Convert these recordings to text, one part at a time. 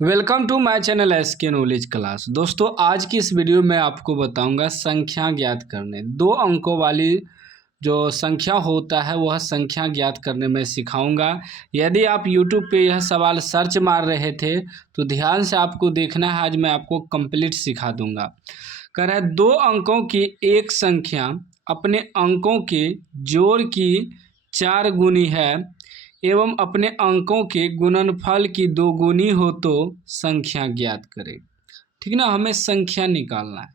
Welcome to my channel SK knowledge class. दोस्तों, आज की इस वीडियो में आपको बताऊंगा संख्या ज्ञात करने। 2 अंकों वाली जो संख्या होता है वह संख्या ज्ञात करने में सिखाऊंगा। यदि आप YouTube पे यह सवाल सर्च मार रहे थे तो ध्यान से आपको देखना है, आज मैं आपको कंप्लीट सिखा दूंगा। कह रहा है 2 अंकों की एक संख्या अपने अंकों के जोड़ की 4 गुनी है एवं अपने अंकों के गुणनफल की 2 गुनी हो तो संख्या ज्ञात करें। ठीक ना, हमें संख्या निकालना है।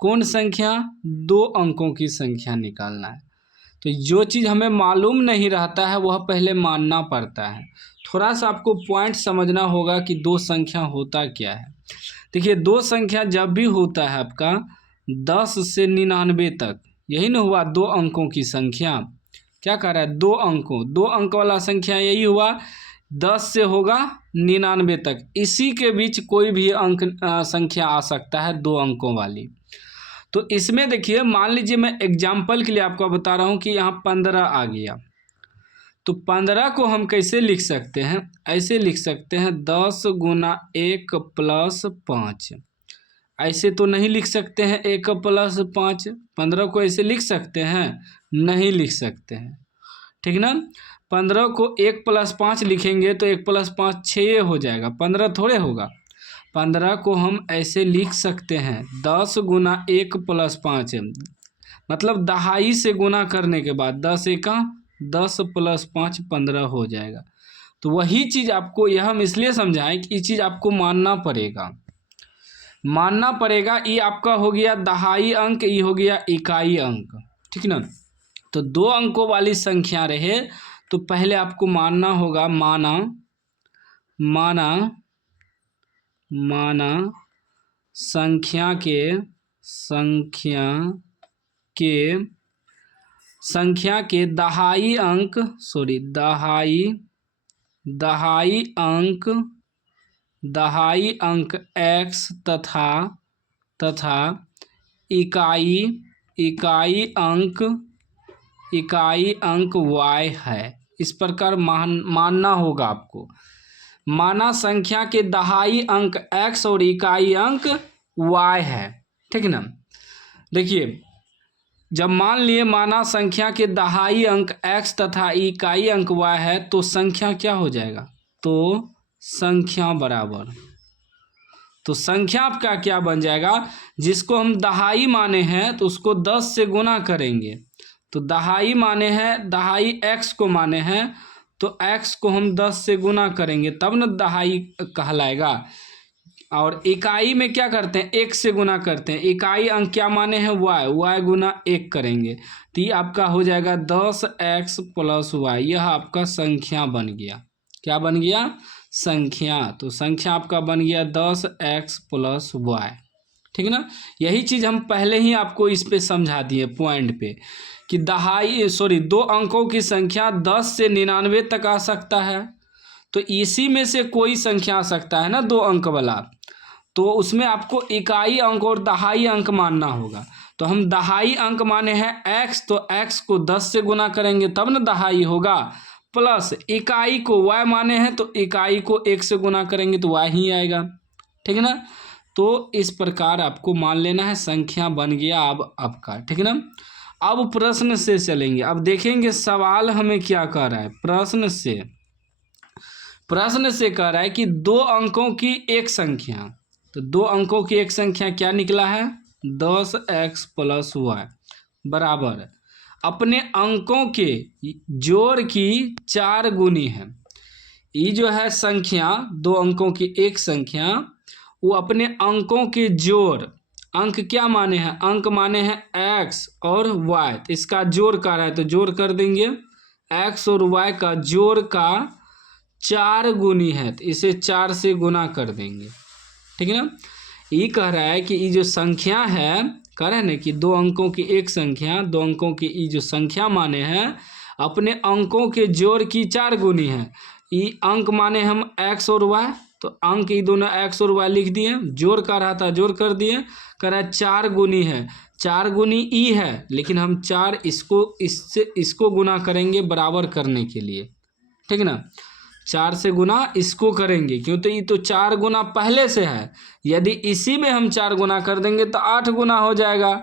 कौन संख्या? 2 अंकों की संख्या निकालना है। तो जो चीज़ हमें मालूम नहीं रहता है वह पहले मानना पड़ता है। थोड़ा सा आपको पॉइंट समझना होगा कि 2 संख्या होता क्या है। देखिए, 2 संख्या जब भी होता है आपका 10 से 99 तक, यही ना हुआ 2 अंकों की संख्या। क्या कह रहा है? 2 अंक वाला संख्या यही हुआ। 10 से होगा 99 तक, इसी के बीच कोई भी अंक संख्या आ सकता है 2 अंकों वाली। तो इसमें देखिए, मान लीजिए मैं एग्जाम्पल के लिए आपको बता रहा हूँ कि यहाँ 15 आ गया। तो 15 को हम कैसे लिख सकते हैं? ऐसे लिख सकते हैं 10 गुना 1 प्लस 5। ऐसे तो नहीं लिख सकते हैं 1 प्लस 5। 15 को ऐसे लिख सकते हैं? नहीं लिख सकते हैं। ठीक ना। 15 को 1 प्लस 5 लिखेंगे तो 1 प्लस 5 6 हो जाएगा, 15 थोड़े होगा। 15 को हम ऐसे लिख सकते हैं 10 गुना 1 प्लस 5, मतलब दहाई से गुना करने के बाद 10 एका 10 प्लस 5 15 हो जाएगा। तो वही चीज़ आपको, यह हम इसलिए समझाएं कि ये चीज़ आपको मानना पड़ेगा। ये आपका हो गया दहाई अंक, ये हो गया इकाई अंक। ठीक ना। तो 2 अंकों वाली संख्या रहे तो पहले आपको मानना होगा, माना संख्या के दहाई अंक x तथा इकाई अंक y है। इस प्रकार मानना होगा आपको। माना संख्या के दहाई अंक x और इकाई अंक y है। ठीक ना। देखिए, जब मान लिए माना संख्या के दहाई अंक x तथा इकाई अंक y है तो संख्या क्या हो जाएगा? तो संख्या बराबर, तो संख्या आपका क्या बन जाएगा? जिसको हम दहाई माने हैं तो उसको 10 से गुना करेंगे। तो दहाई माने हैं, दहाई x को माने हैं तो x को हम 10 से गुना करेंगे तब न दहाई कहलाएगा। और इकाई में क्या करते हैं? 1 से गुना करते हैं। इकाई अंक क्या माने हैं? y गुना 1 करेंगे तो ये आपका हो जाएगा 10x प्लस y। यह आपका संख्या बन गया। क्या बन गया? संख्या। तो संख्या आपका बन गया 10x प्लस y। ठीक ना। यही चीज़ हम पहले ही आपको इस पे समझा दिए पॉइंट पे कि 2 अंकों की संख्या 10 से 99 तक आ सकता है। तो इसी में से कोई संख्या आ सकता है ना 2 अंक वाला, तो उसमें आपको इकाई अंक और दहाई अंक मानना होगा। तो हम दहाई अंक माने हैं x, तो x को 10 से गुना करेंगे तब न दहाई होगा, प्लस इकाई को y माने हैं तो इकाई को 1 से गुना करेंगे तो y ही आएगा। ठीक है ना। तो इस प्रकार आपको मान लेना है, संख्या बन गया अब आपका। ठीक है ना। अब प्रश्न से चलेंगे। अब देखेंगे सवाल हमें क्या कह रहा है। प्रश्न से कह रहा है कि 2 अंकों की एक संख्या, तो 2 अंकों की एक संख्या क्या निकला है? 10x प्लस y बराबर अपने अंकों के जोड़ की 4 गुनी है। ये जो है संख्या, 2 अंकों की एक संख्या, वो अपने अंकों के जोड़, अंक क्या माने हैं? अंक माने हैं x और y, तो इसका जोड़ कर रहा है तो जोड़ कर देंगे। x और y का जोड़ का 4 गुनी है तो इसे 4 से गुना कर देंगे। ठीक है ना। ये कह रहा है कि ये जो संख्या है, कह रहे हैं ना कि 2 अंकों की एक संख्या, 2 अंकों की ये जो संख्या माने हैं अपने अंकों के जोड़ की 4 गुनी है। ये अंक माने हम x और y, तो अंक ये दोनों x और y लिख दिए, जोड़ का रहा था जोड़ कर दिए। कह रहा है 4 गुनी है, 4 गुनी ई है, लेकिन हम 4 इसको गुना करेंगे बराबर करने के लिए। ठीक ना। 4 से गुना इसको करेंगे, क्यों तो ये तो 4 गुना पहले से है। यदि इसी में हम 4 गुना कर देंगे तो 8 गुना हो जाएगा,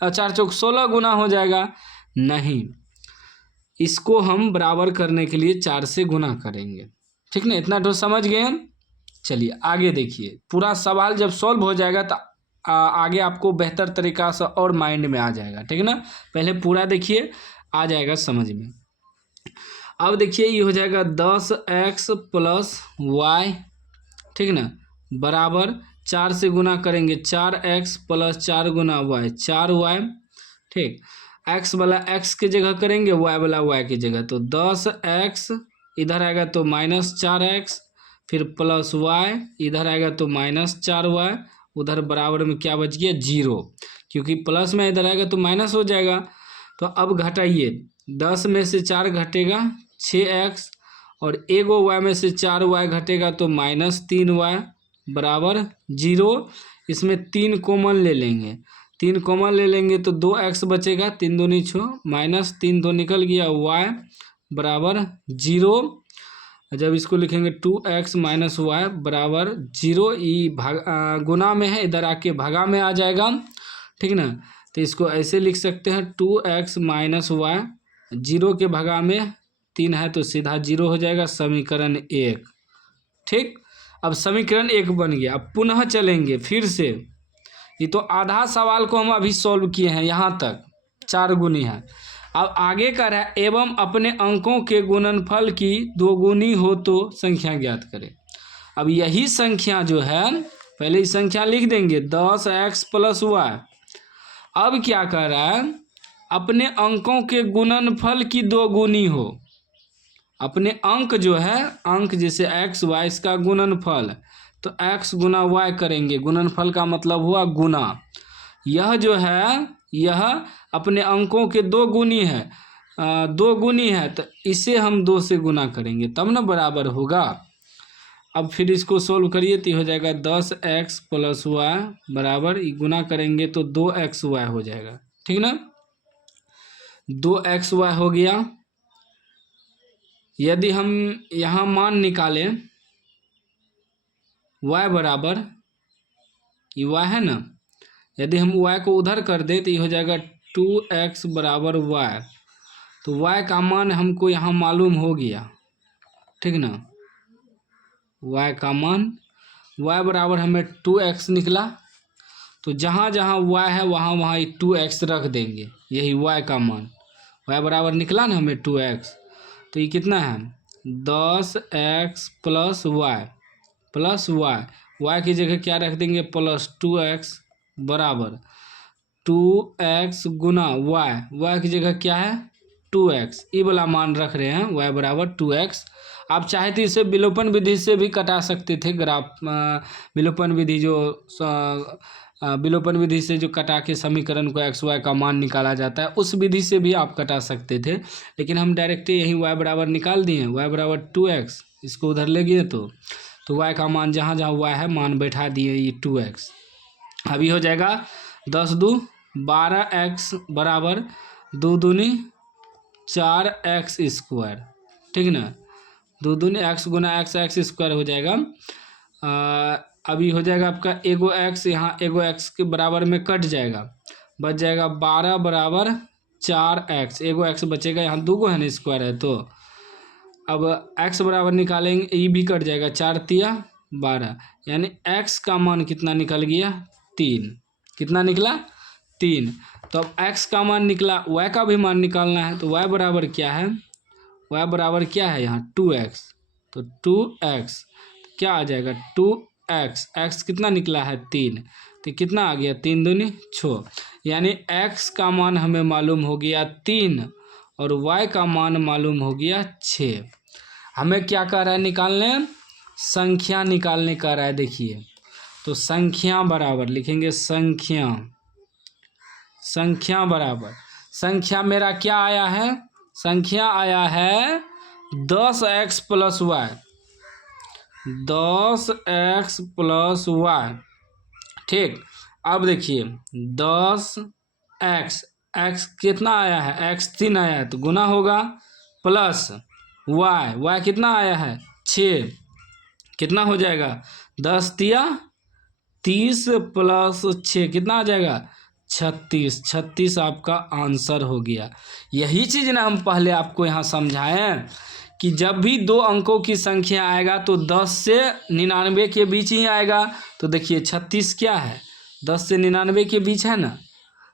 4 चौक 16 गुना हो जाएगा। नहीं, इसको हम बराबर करने के लिए 4 से गुना करेंगे। ठीक ना, इतना तो समझ गए हम। चलिए आगे देखिए, पूरा सवाल जब सॉल्व हो जाएगा तो आगे आपको बेहतर तरीका से और माइंड में आ जाएगा। ठीक है ना, पहले पूरा देखिए, आ जाएगा समझ में। अब देखिए ये हो जाएगा 10x प्लस वाई, ठीक ना, बराबर 4 से गुना करेंगे 4x प्लस 4 गुना वाई 4y। ठीक, x वाला x की जगह करेंगे, y वाला y की जगह, तो 10x इधर आएगा तो -4x, फिर प्लस y इधर आएगा तो -4y, उधर बराबर में क्या बच गया 0, क्योंकि प्लस में इधर आएगा तो माइनस हो जाएगा। तो अब घटाइए, 10 में से 4 घटेगा 6x, और एगो y में से 4y घटेगा तो -3y बराबर 0। इसमें 3 कॉमन ले लेंगे, 3 कॉमन ले लेंगे तो 2x बचेगा, 3 दूनी 6, -3 तो निकल गया, y बराबर 0। जब इसको लिखेंगे 2x माइनस वाई बराबर 0, ये गुना में है, इधर आके भागा में आ जाएगा। ठीक ना, तो इसको ऐसे लिख सकते हैं 2x माइनस वाई, 0 के भागा में 3 है तो सीधा 0 हो जाएगा, समीकरण 1। ठीक, अब समीकरण 1 बन गया। अब पुनः चलेंगे फिर से, ये तो आधा सवाल को हम अभी सॉल्व किए हैं, यहाँ तक 4 गुनी है। अब आगे का रहा एवं अपने अंकों के गुणनफल की 2 गुनी हो तो संख्या ज्ञात करें। अब यही संख्या जो है, पहले ही संख्या लिख देंगे 10x प्लस वाई। अब क्या कर रहा है, अपने अंकों के गुणनफल की 2 गुनी हो। अपने अंक जो है, अंक जैसे x y, इसका गुणनफल, तो x गुना y करेंगे, गुणनफल का मतलब हुआ गुना। यह जो है, यह अपने अंकों के 2 गुनी है, 2 गुनी है, तो इसे हम 2 से गुना करेंगे तब ना बराबर होगा। अब फिर इसको सोल्व करिए तो हो जाएगा 10x प्लस वाई बराबर, गुना करेंगे तो 2xy हो जाएगा। ठीक ना, 2xy हो गया। यदि हम यहाँ मान निकालें y बराबर, ये y है ना, यदि हम y को उधर कर दें तो ये हो जाएगा 2x बराबर y। तो y का मान हमको यहाँ मालूम हो गया। ठीक ना, y का मान, y बराबर हमें 2x निकला, तो जहाँ जहाँ y है वहाँ वहाँ 2x रख देंगे, यही y का मान। y बराबर निकला ना हमें 2x, तो ये कितना है 10x plus Y, plus Y, Y की जगह क्या रख देंगे प्लस 2x बराबर 2x गुना वाई, वाई की जगह क्या है 2x, ये वाला मान रख रहे हैं y बराबर 2x। आप चाहे तो इसे विलोपन विधि से भी कटा सकते थे, ग्राफ विलोपन विधि जो विलोपन विधि से जो कटा के समीकरण को एक्स वाई का मान निकाला जाता है, उस विधि से भी आप कटा सकते थे, लेकिन हम डायरेक्ट यही y बराबर निकाल दिए, y बराबर 2x, इसको उधर ले गए तो y का मान जहाँ जहाँ y है मान बैठा दिए, ये 2x। अभी हो जाएगा 10 दू 12x बराबर 2 दूनी 4x स्क्वायर। ठीक ना, 2 दूनी x गुना x स्क्वायर हो जाएगा। अभी हो जाएगा आपका एगो x, यहाँ एगो x के बराबर में कट जाएगा, बच जाएगा 12 बराबर 4x, एगो x बचेगा, यहाँ 2 गो है ना स्क्वायर है, तो अब x बराबर निकालेंगे, ये भी कट जाएगा, 4 तिया 12, यानी x का मान कितना निकल गया 3। कितना निकला 3। तो अब x का मान निकला, y का भी मान निकालना है, तो y बराबर क्या है, y बराबर क्या है यहाँ 2x, तो 2x क्या आ जाएगा 2x, x कितना निकला है 3, तो कितना आ गया 3 दूनी 6, यानी x का मान हमें मालूम हो गया 3 और y का मान मालूम हो गया 6। हमें क्या कह रहा है निकालने, संख्या निकालने कह रहा है। देखिए तो संख्या बराबर लिखेंगे, संख्या, संख्या बराबर, संख्या मेरा क्या आया है, संख्या आया है 10x plus Y, 10x plus Y. ठीक, अब देखिए 10x, x कितना आया है x 3 आया है तो गुना होगा, प्लस y, y कितना आया है 6, कितना हो जाएगा 10 तिया 30 प्लस 6 कितना आ जाएगा 36। 36 आपका आंसर हो गया। यही चीज़ ना हम पहले आपको यहाँ समझाए हैं कि जब भी 2 अंकों की संख्या आएगा तो 10 से 99 के बीच ही आएगा। तो देखिए 36 क्या है 10 से 99 के बीच है ना।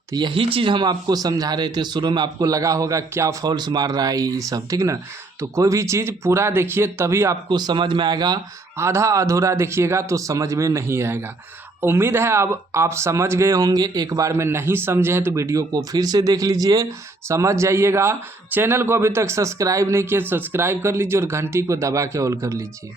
तो यही चीज़ हम आपको समझा रहे थे। शुरू में आपको लगा होगा क्या फॉल्स मार रहा है ये सब, ठीक ना। तो कोई भी चीज़ पूरा देखिए तभी आपको समझ में आएगा, आधा अधूरा देखिएगा तो समझ में नहीं आएगा। उम्मीद है अब आप समझ गए होंगे। एक बार में नहीं समझे हैं तो वीडियो को फिर से देख लीजिए, समझ जाइएगा। चैनल को अभी तक सब्सक्राइब नहीं किया, सब्सक्राइब कर लीजिए और घंटी को दबा के ऑल कर लीजिए।